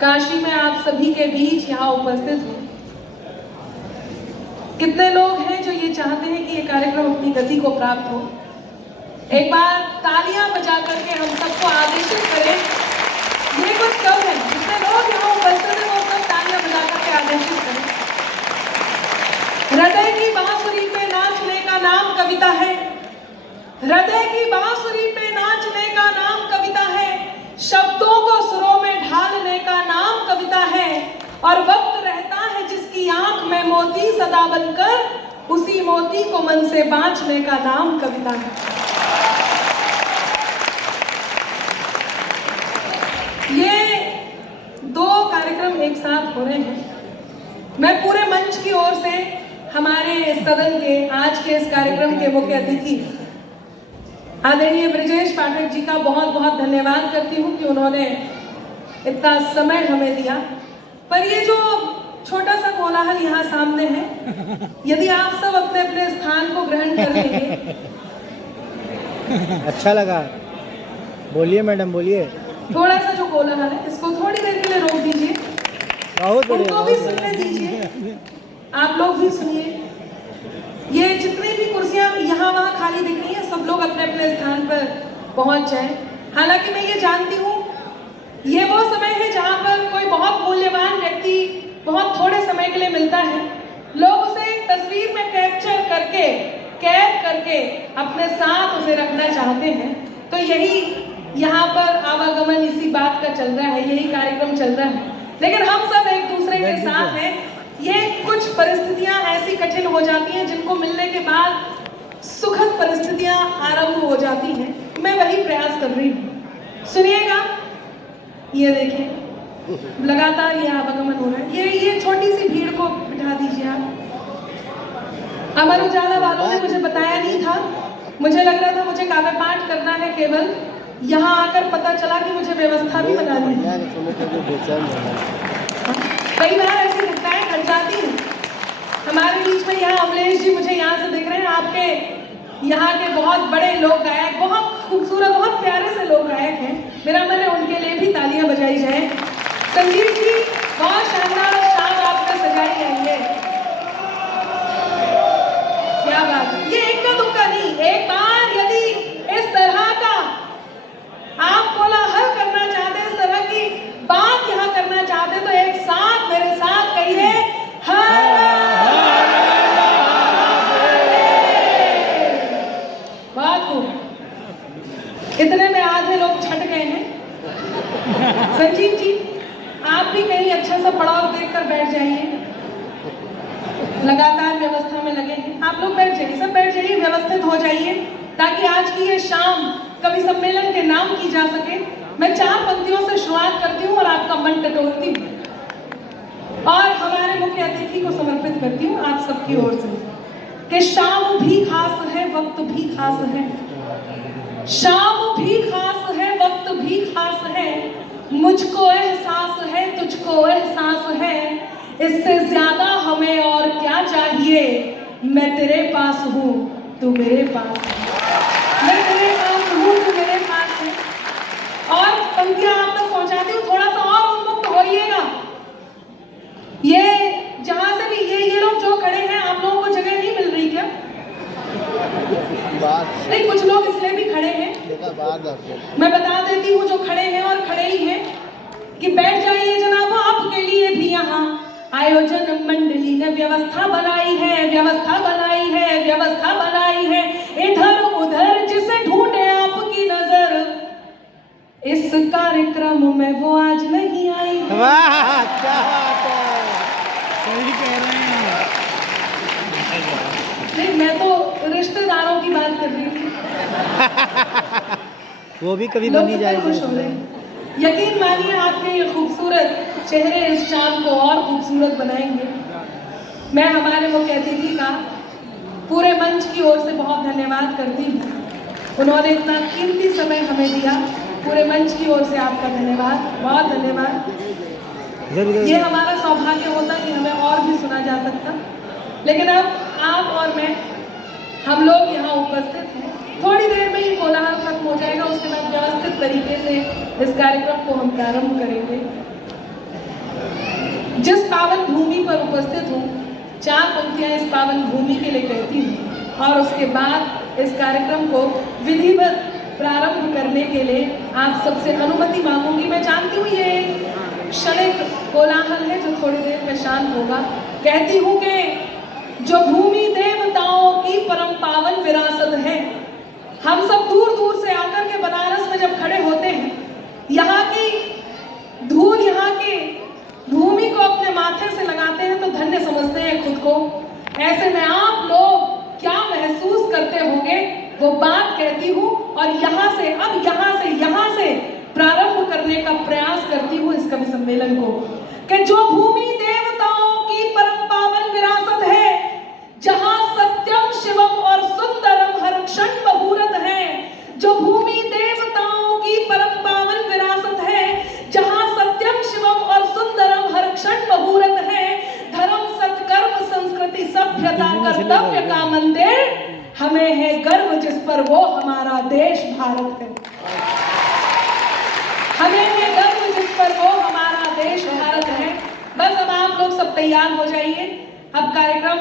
काशी में आप सभी के बीच यहाँ उपस्थित हैं। कितने लोग हैं जो ये चाहते हैं कि ये कार्यक्रम अपनी गति को प्राप्त हो? एक बार तालियां बजा करके हम सबको आदेशित करें। ये कुछ कम है, जितने लोग यहाँ उपस्थित हैं वो सब तालियां बजा करके आदेशित करें। हृदय की बांसुरी पे नाचने का नाम कविता है। हृदय की बांसुरी पे नाचने का नाम कविता है। शब्दों को सुरों में ढालने का नाम कविता है। और वक्त रहता है जिसकी आंख में मोती सदा बनकर, उसी मोती को मन से बांचने का नाम कविता है। ये दो कार्यक्रम एक साथ हो रहे हैं। मैं पूरे मंच की ओर से हमारे सदन के आज के इस कार्यक्रम के मुख्य अतिथि आदरणीय ब्रजेश पाठक जी का बहुत बहुत धन्यवाद करती हूँ कि उन्होंने इतना समय हमें दिया। पर ये जो छोटा सा कोलाहल यहाँ सामने है, यदि आप सब अपने अपने स्थान को ग्रहण कर लेंगे। अच्छा लगा, बोलिए मैडम बोलिए। थोड़ा सा जो कोलाहल है इसको थोड़ी देर के लिए रोक दीजिए, बहुत बढ़िया, उनको भी सुनने दीजिए, आप लोग भी सुनिए। ये जितनी भी कुर्सियां यहाँ वहाँ खाली दिख रही हैं, सब लोग अपने अपने स्थान पर पहुंच जाएं। हालांकि मैं ये जानती हूँ ये वो समय है जहाँ पर कोई बहुत मूल्यवान व्यक्ति बहुत थोड़े समय के लिए मिलता है। लोग उसे एक तस्वीर में कैप्चर करके, कैद करके अपने साथ उसे रखना चाहते हैं। तो यही यहाँ पर आवागमन इसी बात का चल रहा है, यही कार्यक्रम चल रहा है। लेकिन हम सब एक दूसरे के साथ हैं। ये कुछ परिस्थितियां ऐसी कठिन हो जाती हैं जिनको मिलने के बाद सुखद परिस्थितियां आरंभ हो जाती हैं। मैं वही प्रयास कर रही हूँ। सुनिएगा, ये देखिए लगातार ये आवागमन हो रहा है। ये छोटी सी भीड़ को बिठा दीजिए आप। अमर उजाला वालों ने मुझे बताया नहीं था, मुझे लग रहा था मुझे काव्य पाठ करना है केवल। यहाँ आकर पता चला कि मुझे व्यवस्था भी बनानी है। कई बार ऐसी घटनाएं घट जाती हैं। हमारे बीच में यहाँ अमलेश जी मुझे यहाँ से दिख रहे हैं। आपके यहाँ के बहुत बड़े लोग गायक, बहुत खूबसूरत, बहुत प्यारे से लोग गायक हैं। मेरा मन है उनके लिए भी तालियां बजाई जाए। संजीव जी, बहुत शानदार शाम आपने सजाई है। क्या बात है, ये एक का दुक्का नहीं। एक बार यदि इस तरह का आप कोलाहल करना चाहते, इस तरह की बात यहाँ करना चाहते, तो एक साथ मेरे साथ कहिए हर। बहुत खूब। इतने में आधे लोग छट गए हैं। संजीव जी, आप भी कहीं अच्छा सा पड़ाव देखकर बैठ जाइए। लगातार व्यवस्था में लगे हैं, आप लोग बैठ जाइए, सब बैठ जाइए, व्यवस्थित हो जाइए, ताकि आज की ये शाम कवि सम्मेलन के नाम की जा सके। मैं 4 पंक्तियों से शुरुआत करती हूँ और आपका मन टटोलती हूँ और हमारे मुख्य अतिथि को समर्पित करती हूँ आप सबकी ओर से कि शाम भी खास है, वक्त भी खास है। शाम भी खास है, वक्त भी खास है। मुझको एहसास है, तुझको एहसास है। इससे ज्यादा हमें और क्या चाहिए। मैं तेरे पास हूँ, तू मेरे पास है। मैं तेरे पास हूँ, तू मेरे पास है। और पंक्तियां आप तक पहुंचाती हूँ, थोड़ा सा और उन्मुक्त होइएगा। ये जहां से भी ये लोग जो खड़े हैं, आप लोगों को जगह नहीं मिल रही क्या? नहीं, कुछ लोग इसलिए भी खड़े हैं, मैं बता देती हूँ जो खड़े हैं और खड़े ही हैं कि बैठ जाइए जनाब, आपके लिए भी यहाँ आयोजन मंडली ने व्यवस्था बनाई है, व्यवस्था बनाई है, व्यवस्था बनाई है। इधर उधर जिसे ढूंढे आपकी नजर, इस कार्यक्रम में वो आज नहीं आई। वाह, क्या बात है, सही कह रहे हैं। नहीं, मैं तो रिश्तेदारों की बात कर रही थी। वो भी कभी बनी जाएगी। यकीन मानिए, आपके ये खूबसूरत चेहरे इस शाम को और खूबसूरत बनाएंगे। मैं हमारे मुख्य अतिथि का पूरे मंच की ओर से बहुत धन्यवाद करती हूँ। उन्होंने इतना कीमती समय हमें दिया। पूरे मंच की ओर से आपका धन्यवाद, बहुत धन्यवाद। ये हमारा सौभाग्य होता कि हमें और भी सुना जा सकता, लेकिन अब आप और मैं, हम लोग यहाँ उपस्थित हैं। थोड़ी देर में ये कोलाहल खत्म हो जाएगा, उसके बाद व्यवस्थित तरीके से इस कार्यक्रम को हम प्रारंभ करेंगे। पावन भूमि पर उपस्थित हूँ, 4 पंक्तियाँ इस पावन भूमि के लिए कहती हूँ और उसके बाद इस कार्यक्रम को विधिवत प्रारंभ करने के लिए आप सबसे अनुमति मांगूंगी। मैं जानती हूँ ये क्षणिक कोलाहल है जो थोड़ी देर में शांत होगा। कहती हूँ कि जो भूमि देवताओं की परम पावन विरासत है, हम सब दूर दूर से आकर के बनारस में जब खड़े होते हैं, यहाँ की धूल, यहाँ की भूमि को अपने माथे से लगाते हैं तो धन्य समझते हैं खुद को। ऐसे में आप लोग क्या महसूस करते होंगे वो बात कहती हूँ और यहाँ से प्रारंभ करने का प्रयास करती हूँ इस कवि सम्मेलन को कि जो भूमि देवताओं की परम पावन विरासत है, जहाँ सत्यम शिवम और सुंदरम हर क्षण बहुरत है, जो भूमि देवताओं की परम पावन विरासत है, जहाँ सत्यम शिवम और सुंदरम हर क्षण बहुरत है, धर्म सत्कर्म संस्कृति सभ्यता कर्तव्य का मंदिर, हमें है गर्व जिस पर वो हमारा देश भारत है। हमें है गर्व जिस पर वो हमारा देश भारत है। बस अब आप लोग सब तैयार हो जाइए, अब कार्यक्रम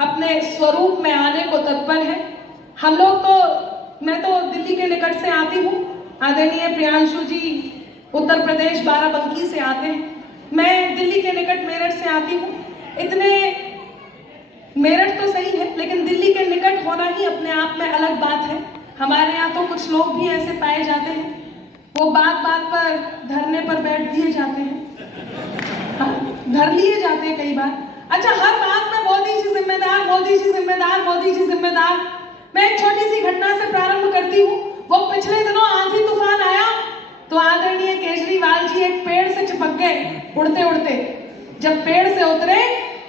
अपने स्वरूप में आने को तत्पर है। हम लोग तो, मैं तो दिल्ली के निकट से आती हूँ, आदरणीय प्रियांशु जी उत्तर प्रदेश बाराबंकी से आते हैं, मैं दिल्ली के निकट मेरठ से आती हूँ। इतने मेरठ तो सही है लेकिन दिल्ली के निकट होना ही अपने आप में अलग बात है। हमारे यहाँ तो कुछ लोग भी ऐसे पाए जाते हैं, वो बात बात पर धरने पर बैठ दिए जाते हैं, हाँ, धर लिए जाते हैं कई बार। अच्छा, हर बात में मोदी जी जिम्मेदार, मोदी जी जिम्मेदार, मोदी जी जिम्मेदार। मैं एक छोटी सी घटना से प्रारंभ करती हूँ। वो पिछले दिनों आंधी तूफान आया तो आदरणीय केजरीवाल जी एक पेड़ से चिपक गए उड़ते उड़ते। जब पेड़ से उतरे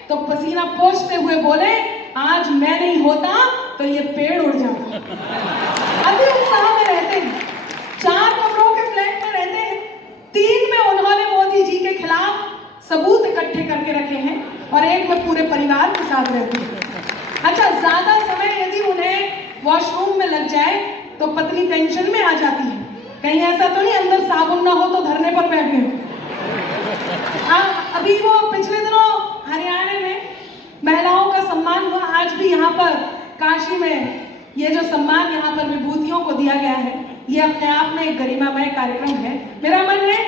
तो पसीना पोंछते हुए बोले, आज मैं नहीं होता तो ये पेड़ उड़ जाता। अति उत्साह में रहते हैं, 4 कमरों के फ्लैट में रहते हैं, 3 में उन्होंने मोदी जी के खिलाफ सबूत इकट्ठे करके रखे हैं और 1 में पूरे परिवार के साथ रहते हैं। अच्छा, ज्यादा समय यदि उन्हें वॉशरूम में लग जाए तो पत्नी टेंशन में आ जाती है, कहीं ऐसा तो नहीं अंदर साबुन ना हो तो धरने पर बैठ गए। अभी वो पिछले दिनों हरियाणा में महिलाओं का सम्मान हुआ, आज भी यहाँ पर काशी में ये जो सम्मान यहाँ पर विभूतियों को दिया गया है, ये अपने आप में एक गरिमामय कार्यक्रम है। मेरा मन है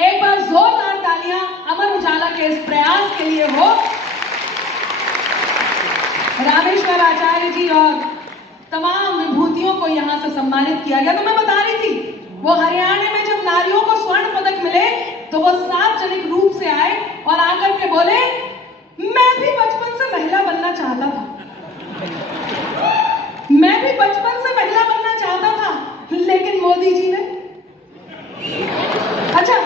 एक बार जोरदार तालियां अमर उजाला के इस प्रयास के लिए हो। रामेश्वर आचार्य जी और तमाम विभूतियों को यहाँ से सम्मानित किया गया। तो मैं बता रही थी, वो हरियाणा में जब नारियों को स्वर्ण पदक मिले तो वो सार्वजनिक रूप से आए और आकर के बोले, मैं भी बचपन से महिला बनना चाहता था, मैं भी बचपन से महिला बनना चाहता था, लेकिन मोदी जी ने। अच्छा,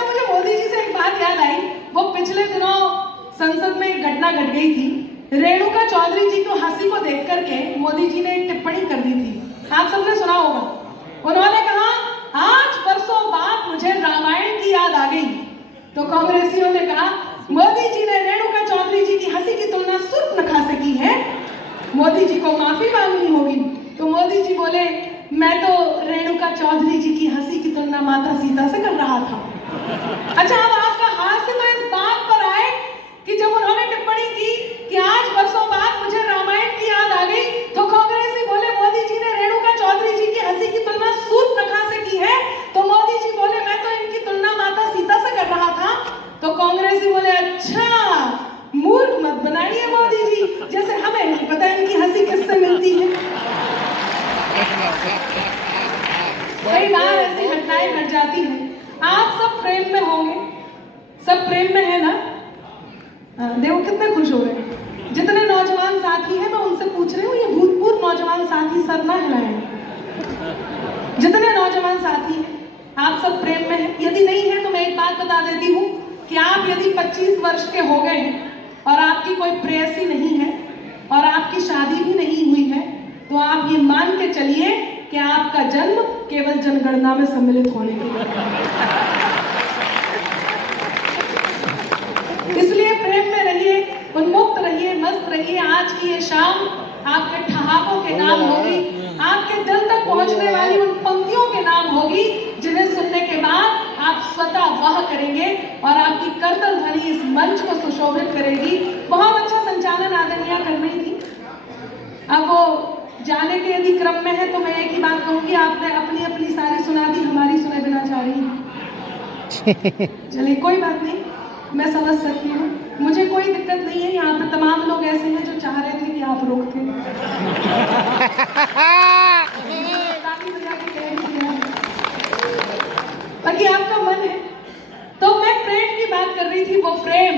मुझे मोदी जी से एक बात याद आई। वो पिछले दिनों संसद में एक घटना घट गई थी। रेणुका चौधरी जी को हंसी को देख करके मोदी जी ने एक टिप्पणी कर दी थी, आप सबने सुना होगा। उन्होंने कहा, आज बरसों बाद मुझे रामायण की याद आ गई। तो कांग्रेसियों ने कहा, मोदी जी ने रेणुका चौधरी जी की हंसी की तुलना सूर्पनखा से की है, मोदी जी को माफी मांगनी होगी। तो मोदी जी बोले, मैं तो रेणुका चौधरी जी की हंसी की तुलना माता सीता से कर रहा था। अच्छा, अब आपका हास्य तो इस बात पर आए कि जब उन्होंने टिप्पणी की कि आज बरसों बाद मुझे रामायण की याद आ गई, तो कांग्रेसी बोले, मोदी जी ने रेणुका चौधरी जी की हंसी की तुलना सूर्पनखा से की है। तो मोदी जी बोले, मैं तो इनकी तुलना माता सीता से कर रहा था। तो कांग्रेसी बोले, अच्छा, मूर्ख मत बनाइए मोदी जी, जैसे हमें नहीं पता इनकी हंसी किससे मिलती है। कई बार ऐसी घटनाएं घट जाती हैं। आप सब प्रेम में होंगे, सब प्रेम में है ना? देखो कितने खुश हो रहे हैं। जितने नौजवान साथी हैं मैं उनसे पूछ रही हूँ, ये भूतपूर्व नौजवान साथी सर ना हिलाएं। जितने नौजवान साथी हैं आप सब प्रेम में हैं। यदि नहीं है तो मैं एक बात बता देती हूँ कि आप यदि 25 वर्ष के हो गए हैं और आपकी कोई प्रेयसी नहीं है और आपकी शादी भी नहीं हुई है, तो आप ये मान के चलिए कि आपका जन्म केवल जनगणना में सम्मिलित होने के लिए। इसलिए प्रेम में रहिए, उन्मुक्त रहिए, मस्त रहिए। आज की ये शाम आपके ठहाकों के नाम होगी, आपके दिल तक पहुंचने वाली उन पंक्तियों के नाम होगी जिन्हें सुनने के बाद आप स्वतः सुंदरता वह करेंगे और आपकी करतल ध्वनि इस मंच को सुशोभित करेगी। बहुत अच्छा संचालन आदरणीय कर रही थी। अब वो जाने के यदि क्रम में है तो मैं एक ही बात कहूंगी, आपने अपनी अपनी सारी सुना दी, हमारी सुने बिना चाह रही है। चलिए कोई बात नहीं, मैं समझ सकती हूँ, मुझे कोई दिक्कत नहीं है। यहाँ पे तमाम लोग ऐसे हैं जो चाह रहे थे कि आप रोकते। बाकी आपका मन है। तो मैं प्रेम की बात कर रही थी, वो प्रेम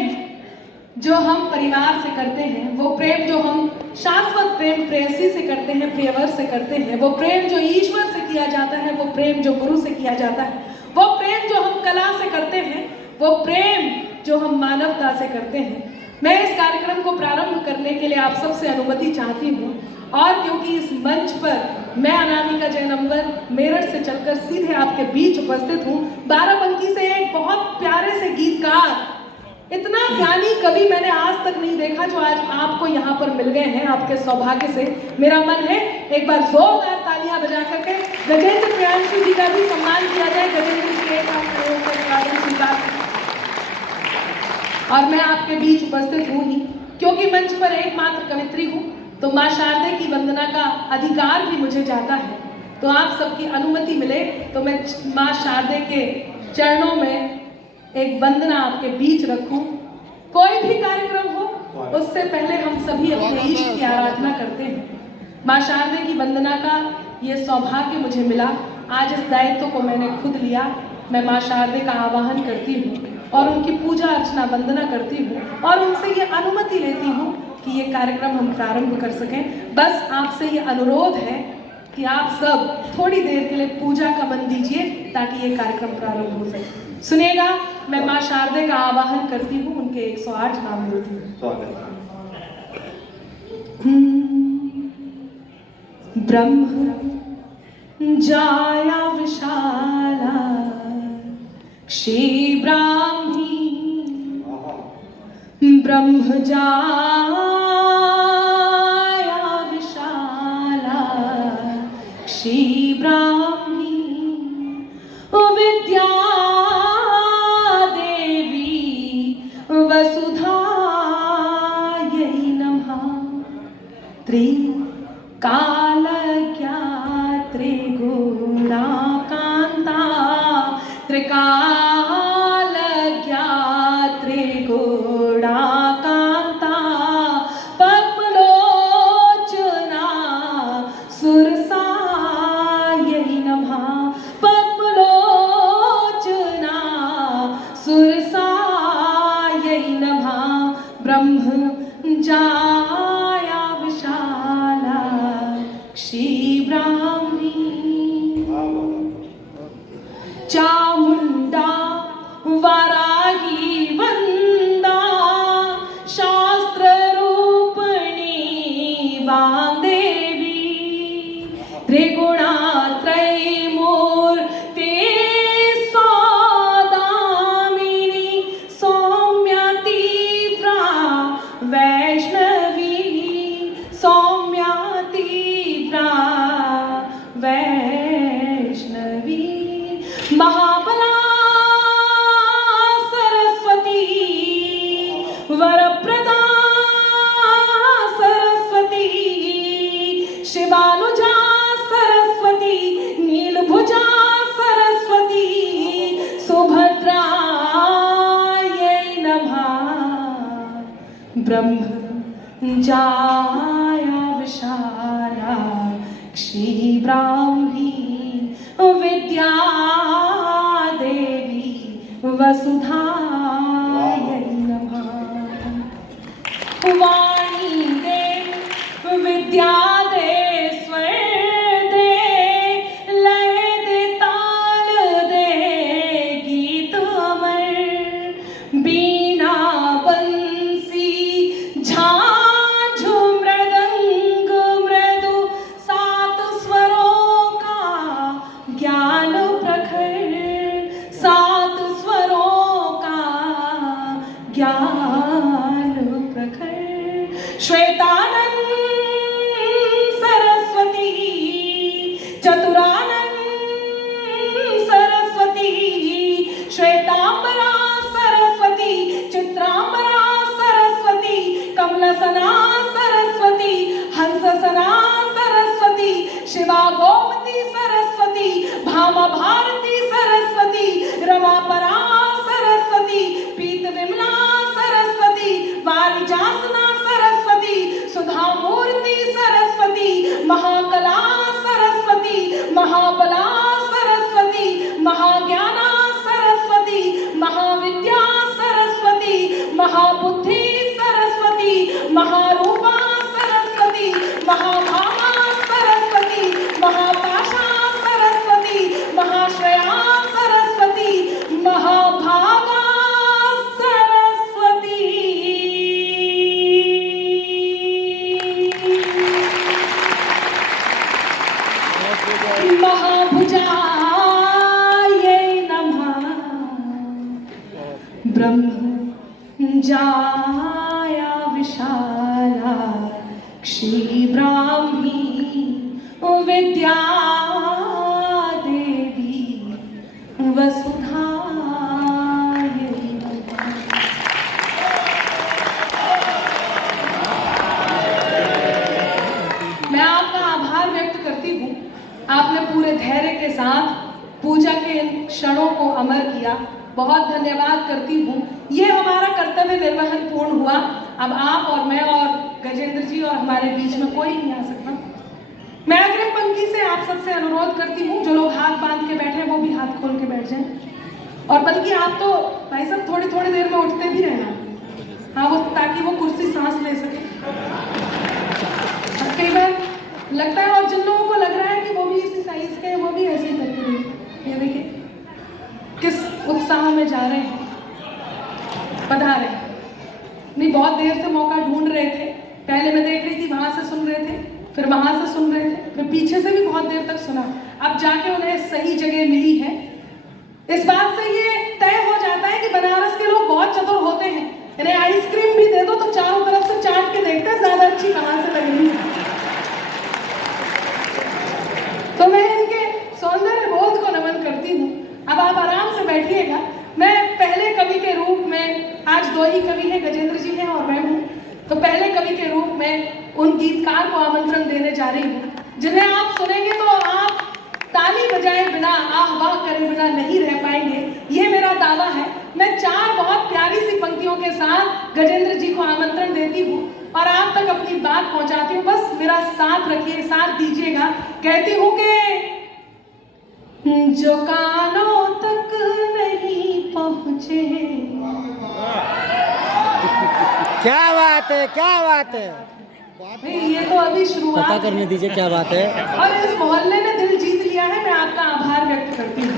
जो हम परिवार से करते हैं, वो प्रेम जो हम शाश्वत प्रेम प्रेयसी से करते हैं, प्रियवर से करते हैं, वो प्रेम जो ईश्वर से किया जाता है, वो प्रेम जो गुरु से किया जाता है, वो प्रेम जो हम कला से करते हैं, वो प्रेम जो हम मानवता से करते हैं। मैं इस कार्यक्रम को प्रारंभ करने के लिए आप सबसे अनुमति चाहती हूँ, और क्योंकि इस मंच पर मैं अनामिका जयनंबर मेरठ से चलकर सीधे आपके बीच उपस्थित हूँ। बाराबंकी से एक बहुत प्यारे से गीतकार, इतना ज्ञानी कवि मैंने आज तक नहीं देखा जो आज आपको यहाँ पर मिल गए हैं, आपके सौभाग्य से। मेरा मन है एक बार जोरदार तालियां बजा करके गजेंद्र प्रियांशु जी का भी सम्मान किया जाए। गजेंद्र जी एक बार खड़े होकर और मैं आपके बीच उपस्थित हूँ ही क्योंकि मंच पर एकमात्र कवित्री हूँ, तो माँ शारदे की वंदना का अधिकार भी मुझे जाता है। तो आप सबकी अनुमति मिले तो मैं माँ शारदे के चरणों में एक वंदना आपके बीच रखूं। कोई भी कार्यक्रम हो उससे पहले हम सभी अपने ईश्वर की आराधना करते हैं। माँ शारदे की वंदना का ये सौभाग्य मुझे मिला, आज इस दायित्व को मैंने खुद लिया। मैं माँ शारदे का आवाहन करती हूँ और उनकी पूजा अर्चना वंदना करती हूँ और उनसे ये अनुमति लेती हूँ कि ये कार्यक्रम हम प्रारंभ कर सकें। बस आपसे ये अनुरोध है कि आप सब थोड़ी देर के लिए पूजा का मन दीजिए ताकि ये कार्यक्रम प्रारंभ हो सके। सुनिएगा, मैं माँ शारदे का आवाहन करती हूँ, उनके 108 नाम लेती हूँ। ब्रह्म जाया विशाला क्षीब्राह्मी, ब्रह्म जाया विशाला क्षीब्राह्मी, विद्या त्रिकालज्ञा त्रिगुणाकान्ता, त्रिकालज्ञा त्रिगुणाकान्ता, पद्मलोचना सुरसायै नमः, पद्मलोचना सुरसायै नमः। ब्रह्म जाया विशाला क्षीब्राह्मी, चामुंडा वाराही वंदा, शास्त्र रूपिणी वाग्देवी, त्रिगुणात्रयमूर्ते सौदामिनी, सौम्या तीव्रा वैष्णवी, सौम्या तीव्रा वैष्णवी, महाबला सरस्वती, वरप्रदा सरस्वती, शिवानुजा सरस्वती, नीलभुजा सरस्वती, सुभद्रायै नमः। ब्रह्म जाया विशाला क्षीब्राह्मी, विद्या देवी वसुधायै नमः। वाणी दे विद्या दे स्वर दे, लय दे ताल दे गीत अमर, बीना बंसी झांझ मृदंग मृदु, सात स्वरों का ज्ञान प्रखर, सात स्वरों का ज्ञान प्रखर। श्वेतानंद सरस्वती, चतुरानंद सरस्वती, श्वेता ब्रह्म जाया विशाला क्षीब्राह्मी विद्या देवी वसुधा। मैं आपका आभार व्यक्त करती हूँ, आपने पूरे धैर्य के साथ पूजा के इन क्षणों को अमर किया। बहुत धन्यवाद करती हूँ। ये हमारा कर्तव्य निर्वहन पूर्ण हुआ। अब आप और मैं और गजेंद्र जी और हमारे बीच में कोई नहीं आ सकता। मैं अग्रिम पंक्ति से आप सबसे अनुरोध करती हूँ, जो लोग हाथ बांध के बैठे हैं वो भी हाथ खोल के बैठ जाएं। और बल्कि आप तो भाई साहब थोड़ी थोड़ी देर में उठते भी रहना, हाँ, वो ताकि वो कुर्सी सांस ले सके। कई बार लगता है, और जिन लोगों को लग रहा है कि वो भी इसी साइज के हैं, वो भी ऐसे ही करते रहे। ये देखिए किस उत्साह में जा रहे हैं, पधारे। नहीं, बहुत देर से मौका ढूंढ रहे थे। पहले मैं देख रही थी, वहां से सुन रहे थे, फिर वहां से सुन रहे थे, फिर पीछे से भी बहुत देर तक सुना। अब जाके उन्हें सही जगह मिली है। इस बात से ये तय हो जाता है कि बनारस के लोग बहुत चतुर होते हैं। इन्हें आइसक्रीम भी दे दो तो चारों तरफ से चाट के देखते हैं ज्यादा अच्छी कहां से लगेगी। तो मैं इनके सौंदर्य बोध को नमन करती हूँ। अब आप आराम से बैठिएगा। मैं पहले कवि के रूप में, आज दो ही कवि हैं, गजेंद्र जी हैं और मैं हूँ, तो पहले कवि के रूप में उन गीतकार को आमंत्रण देने जा रही हूँ, जिन्हें आप सुनेंगे तो आप ताली बजाए बिना, आह वाह करे बिना नहीं रह पाएंगे। ये मेरा दावा है। मैं चार बहुत प्यारी सी पंक्तियों के साथ गजेंद्र जी को आमंत्रण देती हूँ और आप तक अपनी बात पहुंचाती हूँ। बस मेरा साथ रखिए, साथ दीजिएगा। कहती हूँ कि जो कानों तक नहीं पहुंचे। क्या बात है, क्या बात है। ये तो अभी शुरुआत पता करने दीजिए क्या बात है। और इस मोहल्ले ने दिल जीत लिया है। मैं आपका आभार व्यक्त करती हूँ।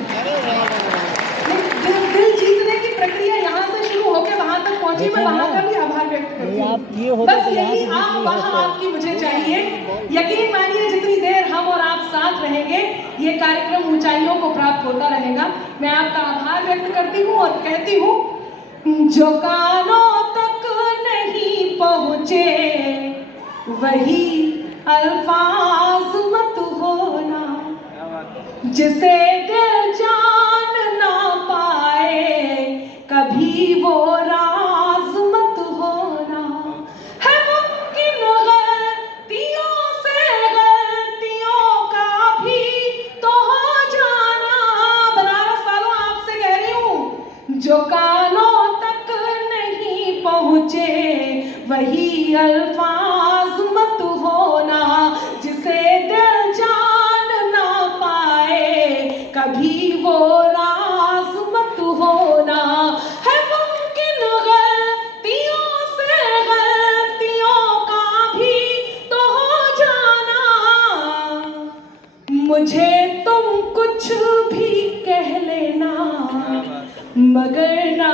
दिल जीतने की प्रक्रिया यहाँ से शुरू होकर वहां तक पहुंची। मैं वहां का भी आभार व्यक्त करती हूँ। बस यही आपकी मुझे चाहिए। यकीन मानिए, जितनी देर हम और आप साथ रहेंगे, ये कार्यक्रम ऊंचाइयों को प्राप्त होता रहेगा। मैं आपका आभार व्यक्त करती हूँ और कहती हूँ, जो कानों तक नहीं पहुंचे वही अल्फाज मत होना, जिसे दिल जान ना पाए कभी वो राज मत होना। है मुमकिन गलतियों से गलतियों का भी तो हो जाना। बनारस वालों, आपसे कह रही हूँ, जो कानों तक नहीं पहुंचे वही अल्फाज मत होना, जिसे दिल जान ना पाए कभी वो राज मत होना। है मुमकिन गलतियों से गलतियों का भी तो हो जाना। मुझे तुम कुछ भी कह लेना, मगर ना